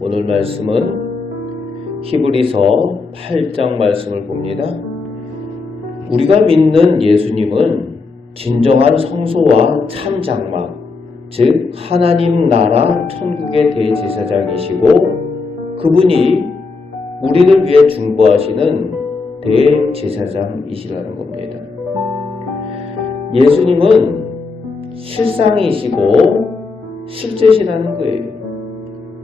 오늘 말씀은 히브리서 8장 말씀을 봅니다. 우리가 믿는 예수님은 진정한 성소와 참 장막, 즉 하나님 나라 천국의 대제사장이시고 그분이 우리를 위해 중보하시는 대제사장이시라는 겁니다. 예수님은 실상이시고 실제시라는 거예요.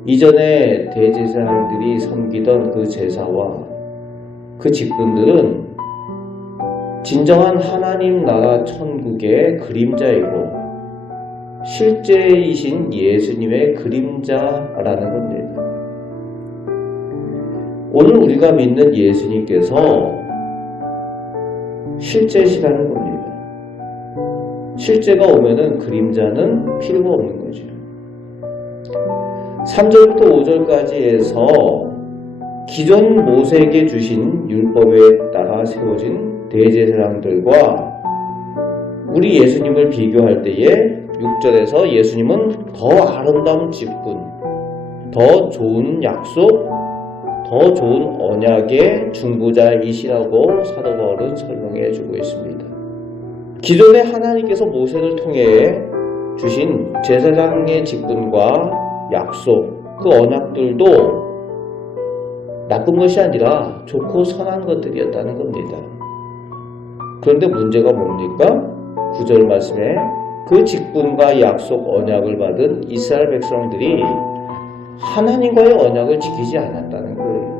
이전에 대제사장들이 섬기던 그 제사와 그 직분들은 진정한 하나님 나라 천국의 그림자이고 실제이신 예수님의 그림자라는 겁니다. 오늘 우리가 믿는 예수님께서 실제시라는 겁니다. 실제가 오면은 그림자는 필요가 없는 거죠. 3절부터 5절까지 해서 기존 모세에게 주신 율법에 따라 세워진 대제사장들과 우리 예수님을 비교할 때에 6절에서 예수님은 더 아름다운 직분, 더 좋은 약속, 더 좋은 언약의 중보자이시라고 사도 바울은 설명해 주고 있습니다. 기존에 하나님께서 모세를 통해 주신 제사장의 직분과 약속, 그 언약들도 나쁜 것이 아니라 좋고 선한 것들이었다는 겁니다. 그런데 문제가 뭡니까? 9절 말씀에 그 직분과 약속, 언약을 받은 이스라엘 백성들이 하나님과의 언약을 지키지 않았다는 거예요.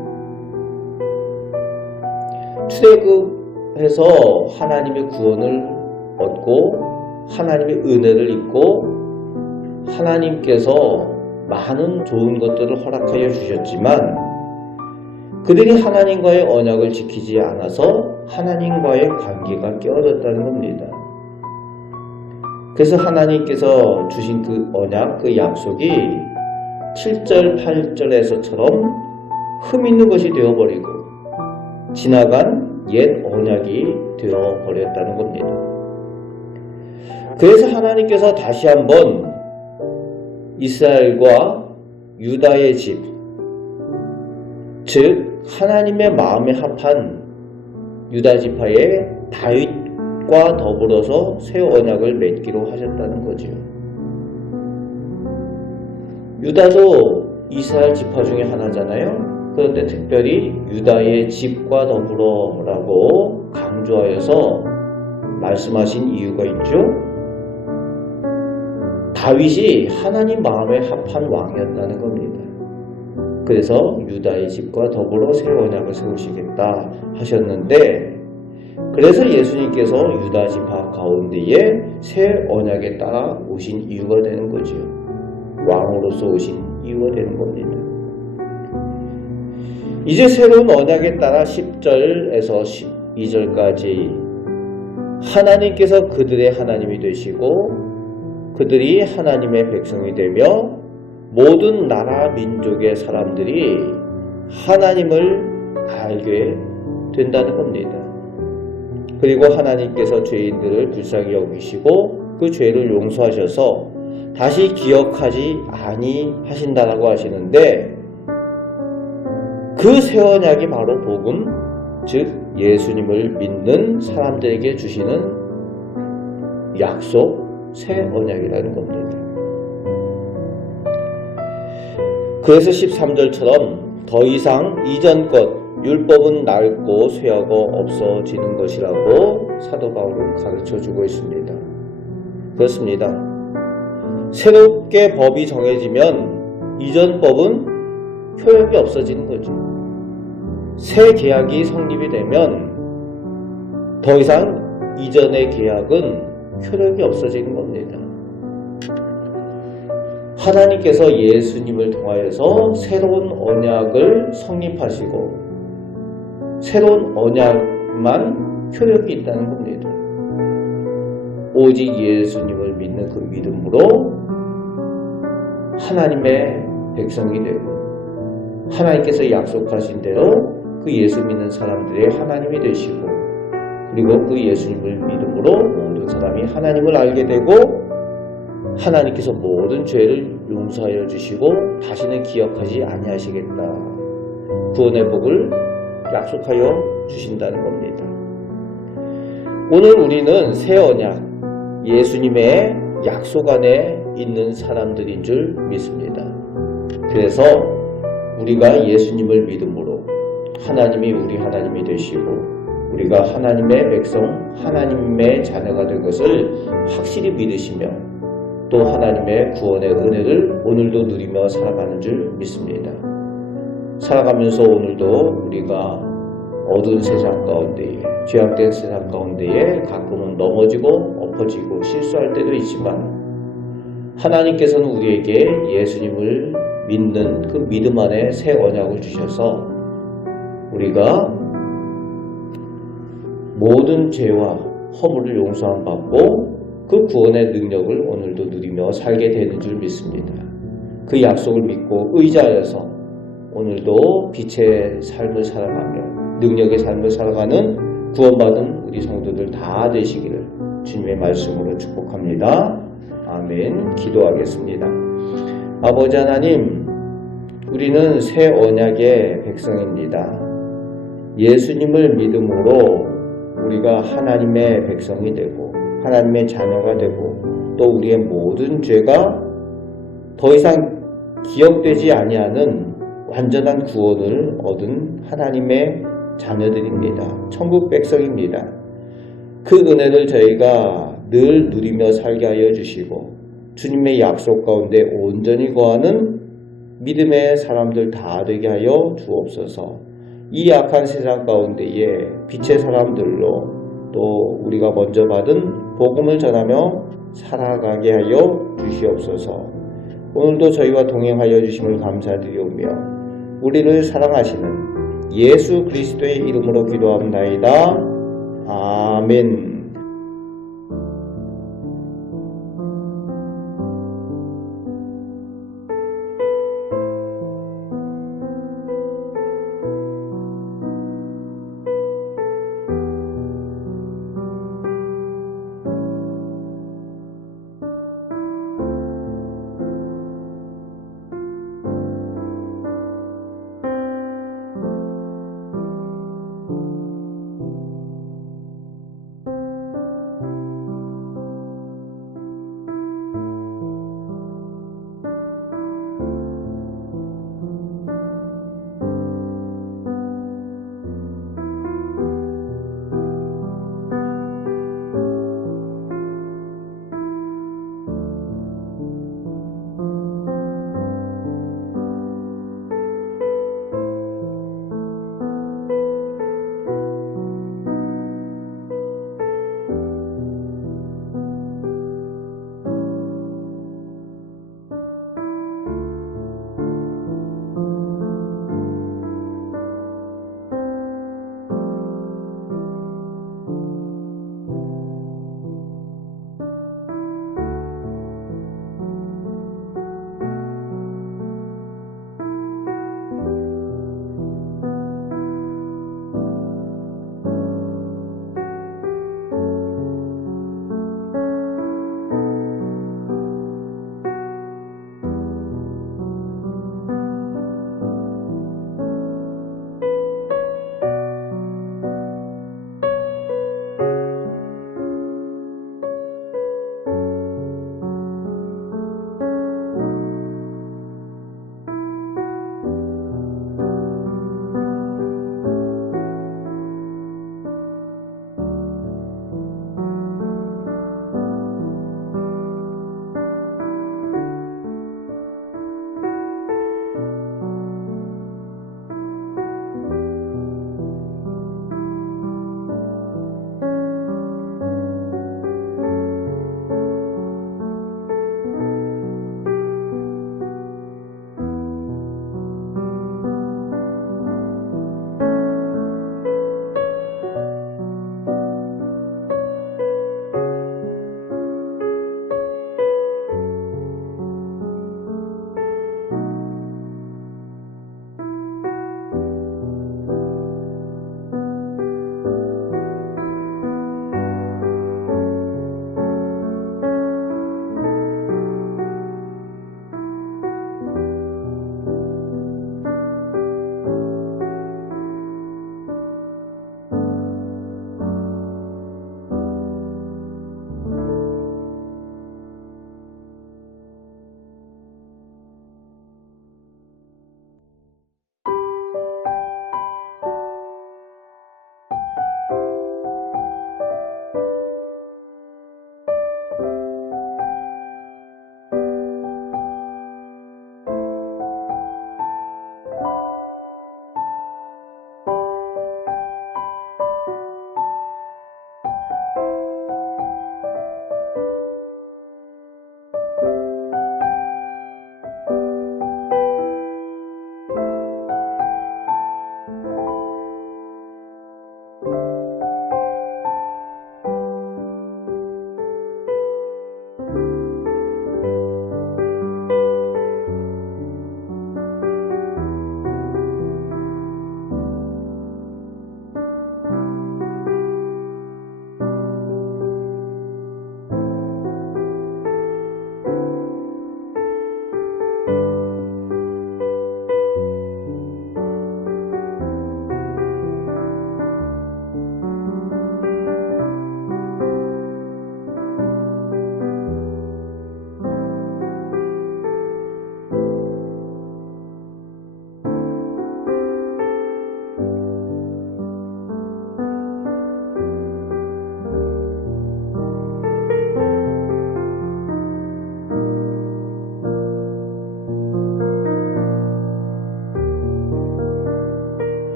출애굽해서 하나님의 구원을 얻고 하나님의 은혜를 입고 하나님께서 많은 좋은 것들을 허락하여 주셨지만 그들이 하나님과의 언약을 지키지 않아서 하나님과의 관계가 깨어졌다는 겁니다. 그래서 하나님께서 주신 그 언약, 그 약속이 7절, 8절에서처럼 흠 있는 것이 되어버리고 지나간 옛 언약이 되어버렸다는 겁니다. 그래서 하나님께서 다시 한번 이스라엘과 유다의 집, 즉 하나님의 마음에 합한 유다 지파의 다윗과 더불어서 새 언약을 맺기로 하셨다는 거지요. 유다도 이스라엘 지파 중에 하나잖아요. 그런데 특별히 유다의 집과 더불어라고 강조하여서 말씀하신 이유가 있죠. 다윗이 하나님 마음에 합한 왕이었다는 겁니다. 그래서 유다의 집과 더불어 새 언약을 세우시겠다 하셨는데 그래서 예수님께서 유다 지파 가운데에 새 언약에 따라 오신 이유가 되는 거죠. 왕으로서 오신 이유가 되는 겁니다. 이제 새로운 언약에 따라 10절에서 12절까지 하나님께서 그들의 하나님이 되시고 그들이 하나님의 백성이 되며 모든 나라 민족의 사람들이 하나님을 알게 된다는 겁니다. 그리고 하나님께서 죄인들을 불쌍히 여기시고 그 죄를 용서하셔서 다시 기억하지 아니하신다라고 하시는데 그 새 언약이 바로 복음, 즉 예수님을 믿는 사람들에게 주시는 약속, 새 언약이라는 겁니다. 그래서 13절처럼 더 이상 이전 것 율법은 낡고 쇠하고 없어지는 것이라고 사도 바울은 가르쳐주고 있습니다. 그렇습니다. 새롭게 법이 정해지면 이전 법은 효력이 없어지는 거죠. 새 계약이 성립이 되면 더 이상 이전의 계약은 효력이 없어지는 겁니다. 하나님께서 예수님을 통하여서 새로운 언약을 성립하시고 새로운 언약만 효력이 있다는 겁니다. 오직 예수님을 믿는 그 믿음으로 하나님의 백성이 되고 하나님께서 약속하신 대로 그 예수 믿는 사람들의 하나님이 되시고 그리고 그 예수님을 믿음으로 모든 사람이 하나님을 알게 되고 하나님께서 모든 죄를 용서하여 주시고 다시는 기억하지 아니하시겠다. 구원의 복을 약속하여 주신다는 겁니다. 오늘 우리는 새 언약, 예수님의 약속 안에 있는 사람들인 줄 믿습니다. 그래서 우리가 예수님을 믿음으로 하나님이 우리 하나님이 되시고 우리가 하나님의 백성, 하나님의 자녀가 될 것을 확실히 믿으시며 또 하나님의 구원의 은혜를 오늘도 누리며 살아가는 줄 믿습니다. 살아가면서 오늘도 우리가 어두운 세상 가운데에, 죄악된 세상 가운데에 가끔은 넘어지고 엎어지고 실수할 때도 있지만 하나님께서는 우리에게 예수님을 믿는 그 믿음 안에 새 언약을 주셔서 우리가 모든 죄와 허물을 용서함 받고 그 구원의 능력을 오늘도 누리며 살게 되는 줄 믿습니다. 그 약속을 믿고 의지하여서 오늘도 빛의 삶을 살아가며 능력의 삶을 살아가는 구원받은 우리 성도들 다 되시기를 주님의 말씀으로 축복합니다. 아멘. 기도하겠습니다. 아버지 하나님, 우리는 새 언약의 백성입니다. 예수님을 믿음으로 우리가 하나님의 백성이 되고 하나님의 자녀가 되고 또 우리의 모든 죄가 더 이상 기억되지 아니하는 완전한 구원을 얻은 하나님의 자녀들입니다. 천국 백성입니다. 그 은혜를 저희가 늘 누리며 살게 하여 주시고 주님의 약속 가운데 온전히 거하는 믿음의 사람들 다 되게 하여 주옵소서. 이 악한 세상 가운데에 빛의 사람들로 또 우리가 먼저 받은 복음을 전하며 살아가게 하여 주시옵소서. 오늘도 저희와 동행하여 주심을 감사드리오며 우리를 사랑하시는 예수 그리스도의 이름으로 기도합나이다. 아멘.